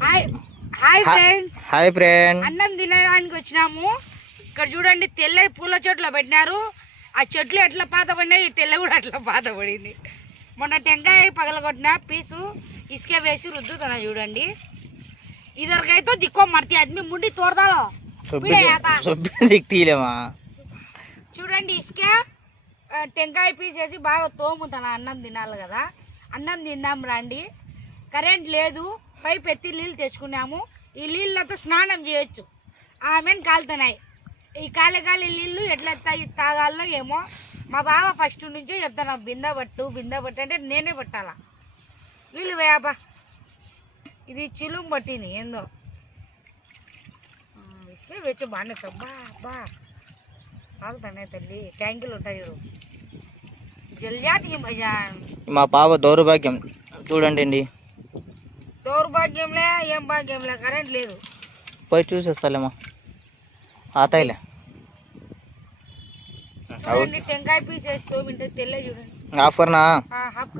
Hi hi friends, hi friend. అన్నం తినడానికి వచ్చినాము. ఇక్కడ చూడండి, తెల్ల పూల చెట్లు పెట్టినారు. ఆ చెట్లు ఎట్లా పాత పడినాయి, ఈ తెల్ల కూడా అట్లా పాత పడింది. మొన్న టెంకాయ పగలగొట్టిన పీసు ఇసుక వేసి రుద్దుతున్నా చూడండి. ఇదరికైతే దిక్కో మర్తి ఆద్మీ ముండి తోడదాలో తీలేమా. చూడండి, ఇసుక టెంకాయ పీస్ వేసి బాగా తోముతాను. అన్నం తినాలి కదా, అన్నం తిందాం రండి. కరెంట్ లేదు, పైప్ ఎత్తి నీళ్ళు తెచ్చుకున్నాము. ఈ నీళ్ళతో స్నానం చేయొచ్చు. ఆమెను కాలుతున్నాయి. ఈ కాలి నీళ్ళు ఎట్లా తాగాలో ఏమో. మా బావ ఫస్ట్ నుంచో చెప్తాను, బిందె పట్టు అంటే నేనే పట్టాలా. నీళ్ళు వేయబా. ఇది చిలుం పట్టింది ఏందో. ఇసుకే వేచ్చు బాగానే బా తాగుతానే తల్లి. ట్యాంకులు ఉంటాయి చూడు, జల్యాతి భజాన్. మా పాప దౌర్భాగ్యం చూడండి అండి. దౌర్భాగ్యంలే ఏం భాగ్యంలే, కరెంట్ లేదు. పోయి చూసేస్తాలేమా ఆతాయిలే. చూడండి, టెంకాయ పీస్ వేసి తోమింటే తెల్ల చూడండి. ఆఫర్నా హాఫ్